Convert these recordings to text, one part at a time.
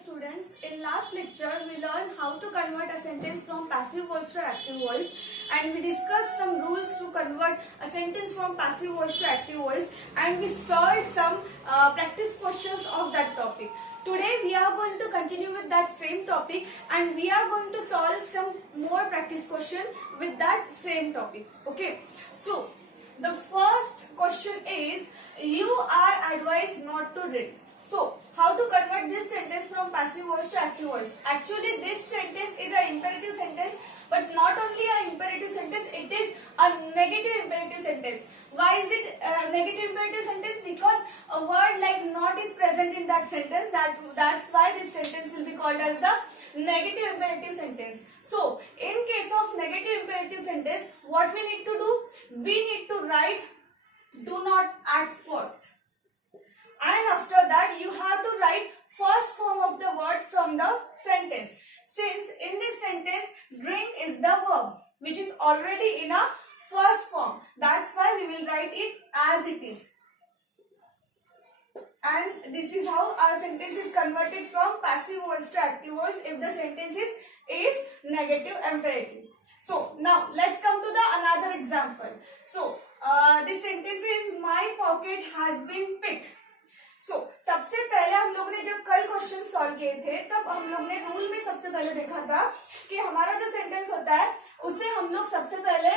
students, in last lecture we learned how to convert a sentence from passive voice to active voice, and we discussed some rules to convert a sentence from passive voice to active voice, and we solved some practice questions of that topic. Today we are going to continue with that same topic, and we are going to solve some more practice question with that same topic. Okay, so the first question is, you are advised not to read. So, how to convert this sentence from passive voice to active voice? Actually, this sentence is an imperative sentence, but not only an imperative sentence, it is a negative imperative sentence. Why is it a negative imperative sentence? Because a word like not is present in that sentence. That's why this sentence will be called as the negative imperative sentence. So, in case of negative imperative sentence, what we need to do? We need to write do not at first. And after that, you have to write first form of the word from the sentence. Since in this sentence, drink is the verb, which is already in a first form. That's why we will write it as it is. And this is how our sentence is converted from passive voice to active voice if the sentence is negative imperative. So now let's come to the another example. So this sentence is my pocket has been picked. सबसे पहले हम लोग ने जब कल question solve किए थे तब हम लोग ने रूल में सबसे पहले देखा था कि हमारा जो सेंटेंस होता है उससे हम लोग सबसे पहले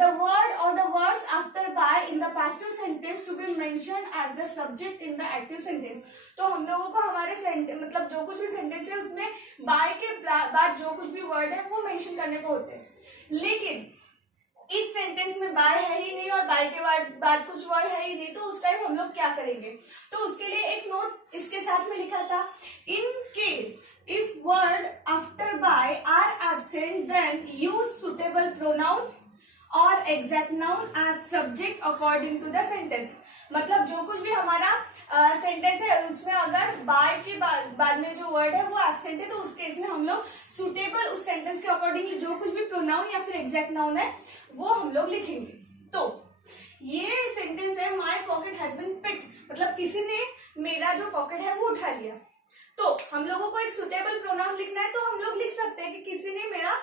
the word or the words after by in the passive sentence to be mentioned as the subject in the active sentence. तो हम लोगों को हमारे मतलब जो कुछ भी सेंटेंस है उसमें by के बाद जो कुछ भी वर्ड है वो मेंशन करने को होते हैं. लेकिन इस सेंटेंस में बाय है ही नहीं और बाय के बाद कुछ वर्ड है ही नहीं, तो उस टाइम हम लोग क्या करेंगे? तो उसके लिए एक नोट इसके साथ में लिखा था, in case if word after by are absent then use suitable pronoun और exact noun as subject according to the sentence. मतलब जो कुछ भी हमारा सेंटेंस है उसमें अगर बाय के बाद में जो वर्ड है वो एब्सेंट है तो उस केस में हम लोग सुटेबल उस सेंटेंस के अकॉर्डिंगली जो कुछ भी प्रोनाउन या फिर एग्जैक्ट नाउन है वो हम लोग लिखेंगे. तो ये सेंटेंस है my pocket has been picked, मतलब किसी ने मेरा जो पॉकेट है वो उठा लिया. तो हम लोगों को एक सुटेबल प्रोनाउन लिखना है, तो हम लोग लिख सकते हैं कि किसी ने मेरा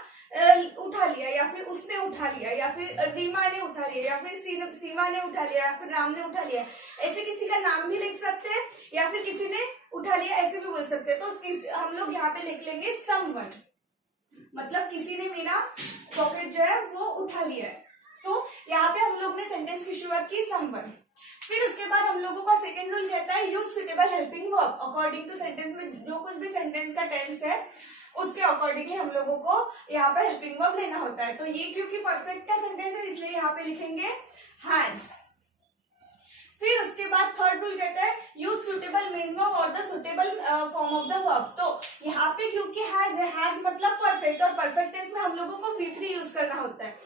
उठा लिया या फिर उसने उठा लिया या फिर रीमा ने उठा लिया या फिर सीमा ने उठा लिया या फिर राम ने उठा लिया. ऐसे किसी का नाम भी लिख सकते हैं या फिर किसी ने उठा लिया ऐसे भी बोल सकते हैं. तो हम लोग यहाँ पे लिख लेंगे समवन, मतलब किसी ने मेरा पॉकेट जो है वो उठा लिया है. सो यहाँ पे हम लोग ने सेंटेंस की शुरुआत की समवन. फिर उसके बाद हम लोगों का सेकेंड रूल कहता है use suitable helping verb according to sentence में जो कुछ भी सेंटेंस का टेंस है उसके अकॉर्डिंगली हम लोगों को यहाँ पे हेल्पिंग वर्ब लेना होता है. तो ये क्योंकि परफेक्ट का सेंटेंस है इसलिए यहाँ पे लिखेंगे हैज. फिर उसके बाद थर्ड रूल कहता है यूज सुटेबल मेन वर्ब और the suitable form of the verb. तो यहाँ पे क्योंकि हैज है, हैज मतलब परफेक्ट और परफेक्ट टेंस में हम लोगों को V3 यूज करना होता है.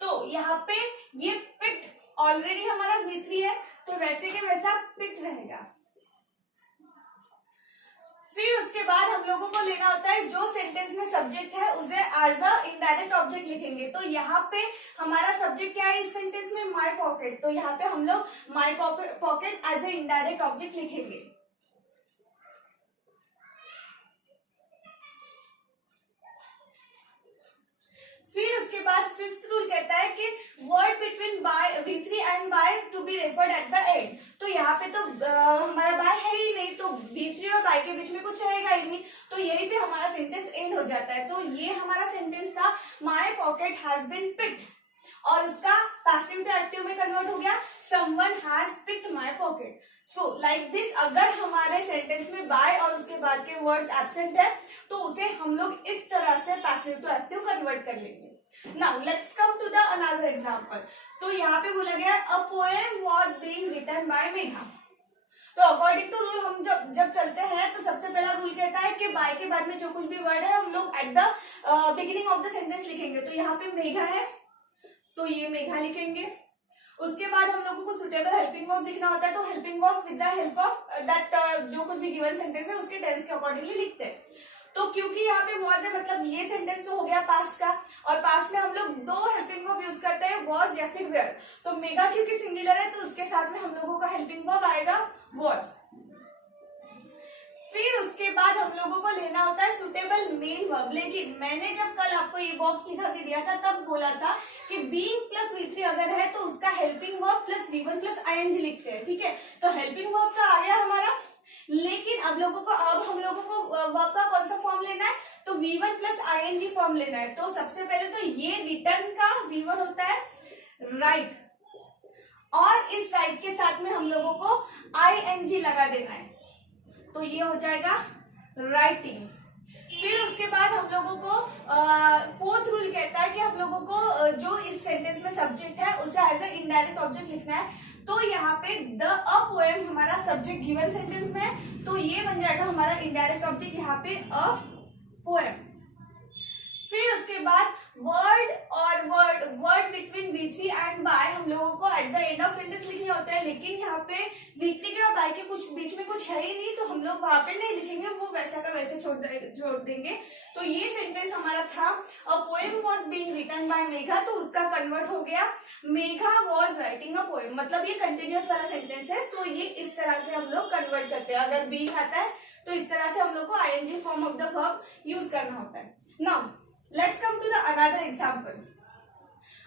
तो यहाँ पे ये पिक्ड ऑलरेडी हमारा V3 है तो वैसे के वैसा पिक्ड रहेगा. फिर उसके बाद हम लोगों को लेना होता है जो सेंटेंस में सब्जेक्ट है उसे एज अ इनडायरेक्ट ऑब्जेक्ट लिखेंगे. तो यहाँ पे हमारा सब्जेक्ट क्या है इस सेंटेंस में? My pocket. तो यहाँ पे हम लोग my pocket as a indirect object लिखेंगे. फिर उसके बाद फिफ्थ रूल कहता है कि word between by V3 and by to be referred at the end. तो यहाँ पे तो हमारा बाय है ही नहीं तो V3 और बाय के बीच में कुछ रहेगा ही नहीं, तो यही पे हमारा सेंटेंस एंड हो जाता है. तो ये हमारा सेंटेंस था my pocket has been picked और उसका पैसिव टू एक्टिव में कन्वर्ट हो गया someone has picked my pocket. So like this अगर हमारे सेंटेंस में बाय और उसके बाद के वर्ड्स एब्सेंट है तो उसे हम लोग इस तरह से पैसिव टू एक्टिव कन्वर्ट कर लेंगे. Now let's come to the another example. तो यहाँ पे बोला गया a poem was being written by Megha. तो अकॉर्डिंग टू रूल हम जब चलते हैं तो सबसे पहला रूल कहता है कि बाय के बाद में जो कुछ भी वर्ड है हम लोग at the beginning of the sentence लिखेंगे. तो यहाँ पे मेघा है तो ये मेघा लिखेंगे. उसके बाद हम लोगों को सुटेबल हेल्पिंग वर्ब लिखना होता है. तो helping verb with the help of that जो कुछ भी गिवन सेंटेंस है उसके टेंस के अकॉर्डिंगली लिखते हैं. तो क्योंकि यहाँ पे वॉज है मतलब ये सेंटेंस तो हो गया पास्ट का और पास्ट में हम लोग दो हेल्पिंग वर्ब यूज करते हैं वॉज या फिर वेयर. तो मेगा क्योंकि सिंगुलर है तो उसके साथ में हम लोगों का हेल्पिंग वर्ब आएगा वॉज. फिर उसके बाद हम लोगों को लेना होता है सुटेबल मेन वर्ब। लेकिन मैंने जब कल आपको ये बॉक्स लिखा के दिया था तब बोला था कि बीइंग प्लस V3 अगर है तो उसका helping verb plus V1 plus ing लिखते हैं, ठीक है। तो हेल्पिंग वर्ब तो आ गया हमारा, लेकिन अब हम लोगों को वर्ब का कौन सा फॉर्म लेना है, तो V1 प्लस ing फॉर्म लेना है। तो सबसे पहले तो ये रिटर्न का V1 होता है राइट, और इस राइट के साथ में हम लोगों को ing लगा देना है, तो ये हो जाएगा राइटिंग। फिर उसके बाद हम लोगों को फोर्थ रूल कहता है कि हम लोगों को जो इस सेंटेंस में सब्जेक्ट है उसे एज ए इनडायरेक्ट ऑब्जेक्ट लिखना है। तो यहाँ पे द अ पोएम हमारा सब्जेक्ट गिवन सेंटेंस में है, तो ये बन जाएगा हमारा इनडायरेक्ट ऑब्जेक्ट यहाँ पे अ पोएम। फिर उसके बाद word between V3 and bye हम लोगों को eight the end of sentence लिखने होते हैं, लेकिन यहाँ पे V3 के और बाय के कुछ बीच में कुछ है ही नहीं, तो हम लोग वहां पे नहीं लिखेंगे, वो वैसा का वैसे छोड़ देंगे। तो ये सेंटेंस हमारा था a poem was being written by Megha, तो उसका कन्वर्ट हो गया Megha was writing a poem, मतलब ये कंटिन्यूअस वाला सेंटेंस है, तो ये इस तरह से हम लोग कन्वर्ट करते हैं। अगर बीइंग आता है तो इस तरह से हम लोग को ing form of the verb use करना होता है। Now let's come to the another example.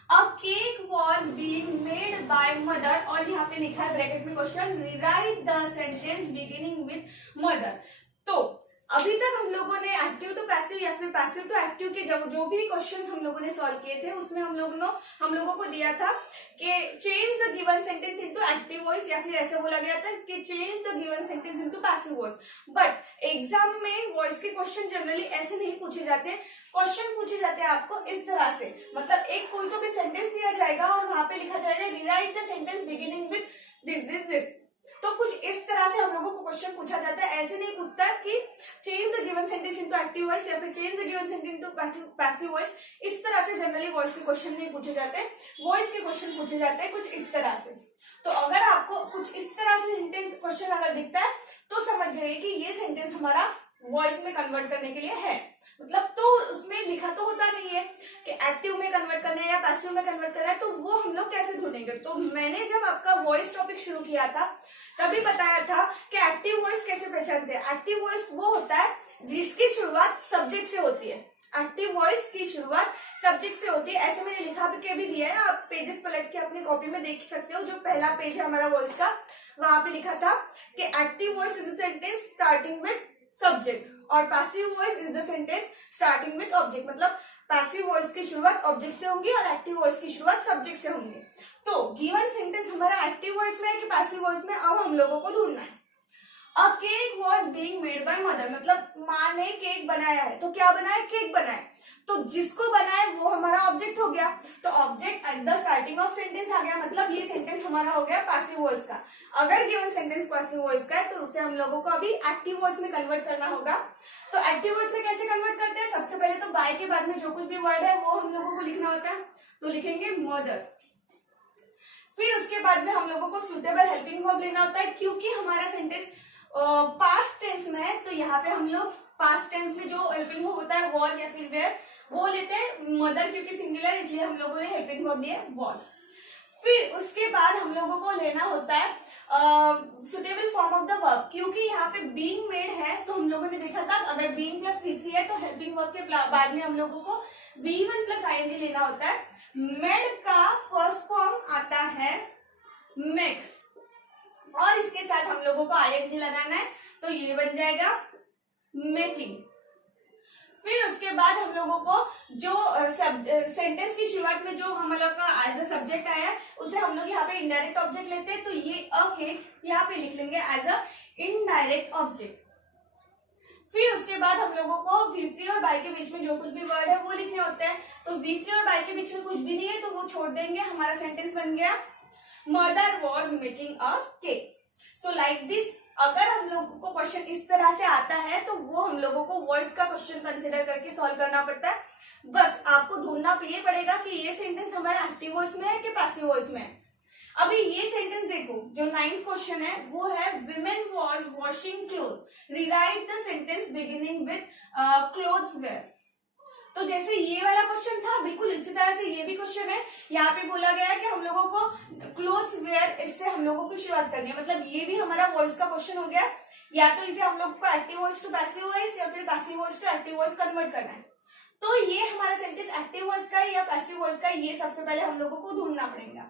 A cake was being made by mother, और यहाँ पे लिखा है ब्रैकेट में question, rewrite the sentence beginning with mother। तो अभी तक हम लोगों ने एक्टिव टू पैसिव या फिर पैसिव टू एक्टिव के जो भी क्वेश्चंस हम लोगों ने सॉल्व किए थे उसमें हम लोगों को दिया था कि change the given sentence into active voice, या फिर ऐसे बोला गया था कि change the given sentence into passive voice. But exam में वॉइस के क्वेश्चन जनरली ऐसे नहीं पूछे जाते, क्वेश्चन पूछे जाते हैं आपको इस तरह से, मतलब एक कोई तो भी सेंटेंस दिया जाएगा और वहां पे लिखा जाएगा rewrite the sentence beginning with this this this. तो कुछ इस तरह से हम लोगों को क्वेश्चन पूछा जाता है, ऐसे नहीं पूछता कि change the given sentence into active voice या फिर change the given sentence into passive voice. इस तरह से जनरली वॉइस के क्वेश्चन नहीं पूछे जाते, वॉइस के क्वेश्चन पूछे जाते हैं कुछ इस तरह से। तो अगर आपको कुछ इस तरह से सेंटेंस क्वेश्चन अगर दिखता है तो समझ जाइए कि ये सेंटेंस हमारा वॉइस में कन्वर्ट करने के लिए है, मतलब तो उसमें लिखा तो होता नहीं है कि एक्टिव में कन्वर्ट करना है या पैसिव में कन्वर्ट करना है, तो वो हम लोग कैसे ढूंढेंगे। तो मैंने जब आपका वॉइस टॉपिक शुरू किया था तभी बताया था कि एक्टिव वॉइस कैसे पहचानते हैं। एक्टिव वॉइस वो होता है जिसकी शुरुआत सब्जेक्ट से होती है, एक्टिव वॉइस की शुरुआत सब्जेक्ट से होती है। ऐसे मैंने लिखा के भी दिया है, आप पेजेस पलट के अपनी कॉपी में देख सकते हो। जो पहला पेज है हमारा वॉइस का, वहां पे लिखा था कि active voice is a sentence starting with subject और passive voice is the sentence starting with object, मतलब पैसिव वॉइस की शुरुआत ऑब्जेक्ट से होंगी और एक्टिव वॉइस की शुरुआत सब्जेक्ट से होंगी। तो गिवन सेंटेंस हमारा एक्टिव वॉइस में है कि पैसिव वॉइस में, अब हम लोगों को ढूंढना है। अ cake was being made by mother, मतलब माँ ने केक बनाया है, तो क्या बनाया, केक बनाया, तो जिसको बनाया वो हमारा ऑब्जेक्ट हो गया, तो object at the starting of sentence आ गया, मतलब ये सेंटेंस हमारा हो गया पैसिव वॉइस का। अगर गिवन सेंटेंस पैसिव वॉइस का है तो उसे हम लोगों को अभी एक्टिव वॉइस में कन्वर्ट करना होगा। तो एक्टिव वॉइस में कैसे कन्वर्ट करते हैं, सबसे पहले तो बाय के बाद में जो कुछ भी वर्ड है वो हम लोगों को लिखना होता है, तो लिखेंगे मदर। फिर उसके बाद में हम लोगों को सुटेबल हेल्पिंग वर्ब लेना होता है, क्योंकि हमारा सेंटेंस पास्ट टेंस में है, तो यहाँ पे हम लोग पास्ट टेंस में जो हेल्पिंग वर्ब होता है वॉज या फिर वेयर वो लेते हैं। मदर क्योंकि सिंगुलर इसलिए हम लोगों ने हेल्पिंग वर्ब दिया वॉज। फिर उसके बाद हम लोगों को लेना होता है suitable form of the verb, क्योंकि यहाँ पे बीइंग मेड है, तो हम लोगों ने देखा था अगर बीइंग प्लस V3 है तो हेल्पिंग वर्ब के बाद में हम लोगों को V1 प्लस ing लेना होता है। मेड का फर्स्ट फॉर्म आता है मेक, और इसके साथ हम लोगों को ing लगाना है, तो ये बन जाएगा मेकिंग। फिर उसके बाद हम लोगों को जो सेंटेंस की शुरुआत में जो हम लोग का एज अ सब्जेक्ट आया है उसे हम लोग यहाँ पे इनडायरेक्ट ऑब्जेक्ट लेते हैं, तो ये अ केक यहाँ पे लिख लेंगे एज अ इनडायरेक्ट ऑब्जेक्ट। फिर उसके बाद हम लोगों को V3 और बाय के बीच में जो कुछ भी वर्ड है वो लिखने होते हैं, तो V3 और बाय के बीच में कुछ भी नहीं है तो वो छोड़ देंगे, हमारा सेंटेंस बन गया mother was making a cake. So like this, अगर हम लोगों को क्वेश्चन इस तरह से आता है तो वो हम लोगों को वॉइस का क्वेश्चन कंसिडर करके सॉल्व करना पड़ता है। बस आपको ढूंढना ये पड़ेगा कि ये सेंटेंस हमारा एक्टिव वॉइस में है कि पैसिव वॉइस में है। अभी ये सेंटेंस देखो, जो 9th क्वेश्चन है वो है women was washing clothes, rewrite the sentence beginning with clothes were. तो जैसे ये वाला क्वेश्चन था बिल्कुल इसी तरह से ये भी क्वेश्चन है, यहाँ पे बोला गया है कि हम लोगों को क्लोथ्स वेयर इससे हम लोगों की शुरुआत करनी है, मतलब ये भी हमारा वॉइस का क्वेश्चन हो गया। या तो इसे हम लोग को active voice to passive voice या फिर passive voice to active voice convert करना है। तो ये हमारा सेंटेंस एक्टिव वॉइस का है या पैसिव वॉइस का है, ये सबसे पहले हम लोगों को ढूंढना पड़ेगा।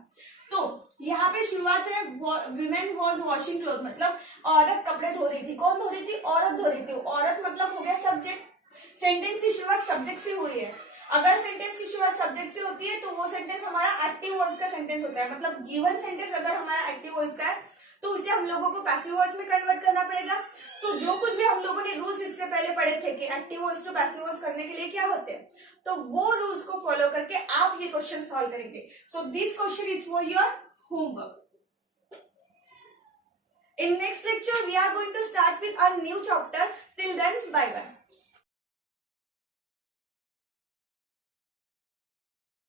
तो यहाँ पे शुरुआत है विमेन वॉज वॉशिंग क्लोथ, मतलब औरत कपड़े धो रही थी। कौन धो रही थी? औरत धो रही थी। औरत मतलब हो गया सब्जेक्ट। सेंटेंस की शुरुआत सब्जेक्ट से हुई है। अगर सेंटेंस की शुरुआत सब्जेक्ट से होती है तो वो सेंटेंस हमारा एक्टिव वॉइस का सेंटेंस होता है। मतलब गिवन सेंटेंस अगर हमारा एक्टिव वॉइस का है तो उसे हम लोगों को पैसिव वॉइस में कन्वर्ट करना पड़ेगा। सो जो कुछ भी हम लोगों ने रूल्स इससे पहले पढ़े थे कि active voice to passive voice करने के लिए क्या होते हैं, तो वो रूल्स को फॉलो करके आप ये क्वेश्चन सॉल्व करेंगे। So this question is for your homework. In next lecture, we are going to start with a new chapter. Till then, bye bye.